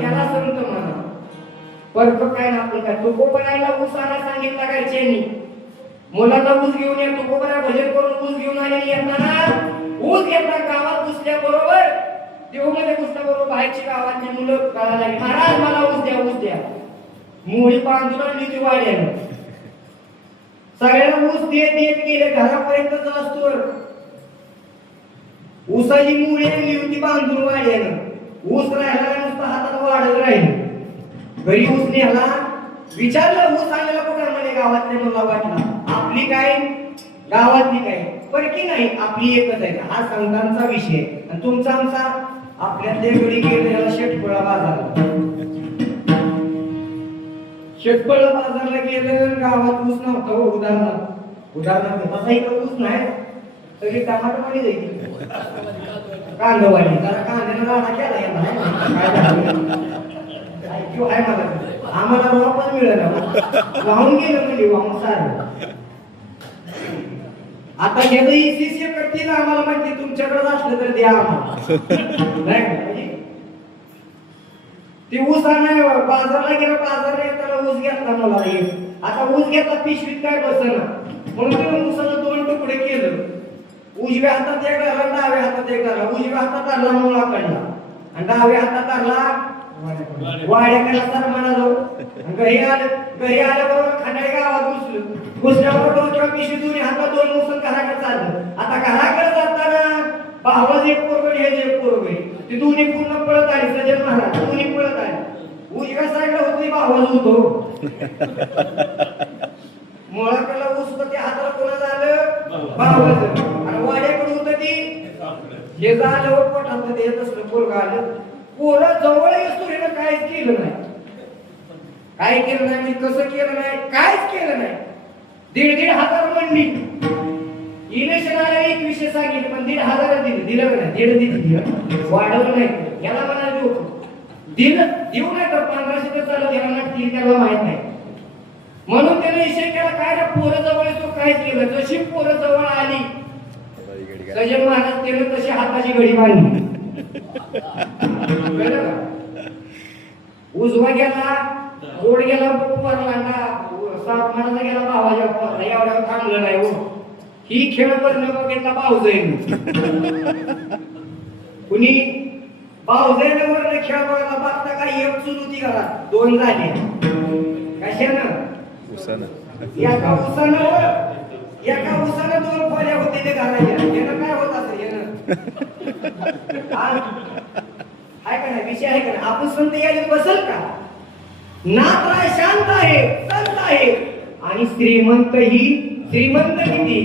त्याला संत म्हणा. परत काय ना आपलं काय तुकोबरायला ऊस आणायला सांगितला काय चेनी मुलांना ऊस घेऊन या. तुकोबरा भजन करून ऊस घेऊन आलेली येताना ऊस घेतला गावात घुसल्या बरोबर देऊमध्ये घुसल्याबरोबर बाहेरची गावातली मुलं कळायला लागली महाराज मला ऊस द्या ऊस द्या. मुळी बांधून आणली ती वाड्यानं सगळ्यांना ऊस देत देत गेले घरापर्यंत असतो. ऊसाची मुळी आणली होती बांधून वाड्यानं ऊस राहिला नुसता हातात वाढत राहील. घरी ऊस नेला विचारलं ऊस आणलेला कुठं म्हणे गावातल्या मला वाटला आपली काय गावातली काय परकी नाही आपली एकच आहे. हा संतांचा विषय आणि तुमचा आमचा आपल्यातल्या घरी गेलेला शेटफळा बाजार शेटफळा बाजारला गेलं गावात ऊस नव्हता. हो उदाहरणार्थ तसा इकडे ऊस नाही सगळी टमाटर वाली जायची कांदवाडी जरा कांद्याला राडा केला आहे मला आम्हाला वापस मिळाला वाहून गेलं म्हणजे वाहून सारं. आता गेलं इसीसी करतील आम्हाला माहिती तुमच्याकडे असलं तर द्या आम्हाला नाही ते ऊस आणाय बाजारला गेलं बाजारला येताना ऊस घेतला मला आता ऊस घेतला पिशवीत काय बसना म्हणून ऊसाचं 2 तुकडे केलं. उजव्या हातात एक धरला डाव्या हातात एक धरला. उजव्या हातात धरला मुळा काढला आणि डाव्या हातात धरला वाड्याकडला तर म्हणालो. घरी आल्याबरोबर खंडाळी गावात घुसल्याबरोबर डोक्यावर पिशवी दोन्ही हातात 2 ऊस घराकडे चाललं. आता घराकडे जाताना भावाज एक पोरगड हे एक पोरगड ते दोन्ही पूर्ण पळत आले. सजन महाराज दोन्ही पळत आले. उजव्या साईडला होती भावाज होतो मुळाकडला ऊस होतं ते हाताला कोणा झालं भावाज आणि वाड्याकडे होतं ती हे झालं पोटात ते येत असलं पोरग आलं. पोरं जवळ येतो हे काहीच केलं नाही. काय केलं नाही कसं केलं नाही काहीच केलं नाही. 1,500 मंडी इलेक्शन आलं 2100 सांगितलं पण 1,500 दिलं नाही. 1,500 दिलं वाढवलं नाही. याला म्हणाले लोक दिलं देऊ नाही तर 1500 तर चालत याला नाही त्याला माहित नाही म्हणून त्याने विषय केला काय ना पोरं जवळ येतो काहीच केलं. जशी पोरं जवळ आली सजन महाराज केलं तशी हाताची घडी बांधली. उजवा गेला गोड गेला पोरला साप म्हणाचा गेला भावाच्या पोरला एवढ्या थांबलं नाही. हो ही खेळ करणं बघितला भाऊजाईन कुणी भाऊजाईन वरनं खेळ बघायला बघता काही एक चूल होती घरात 2 झाले कशानं एका उसानं 2 खोल्या होते ते घालायच्या. यानं काय होत असं यानं आहे का नाही विषय आहे का नाही. आपण संत यायला बसल का नाथ शांत आहे संत आहे आणि श्रीमंत किती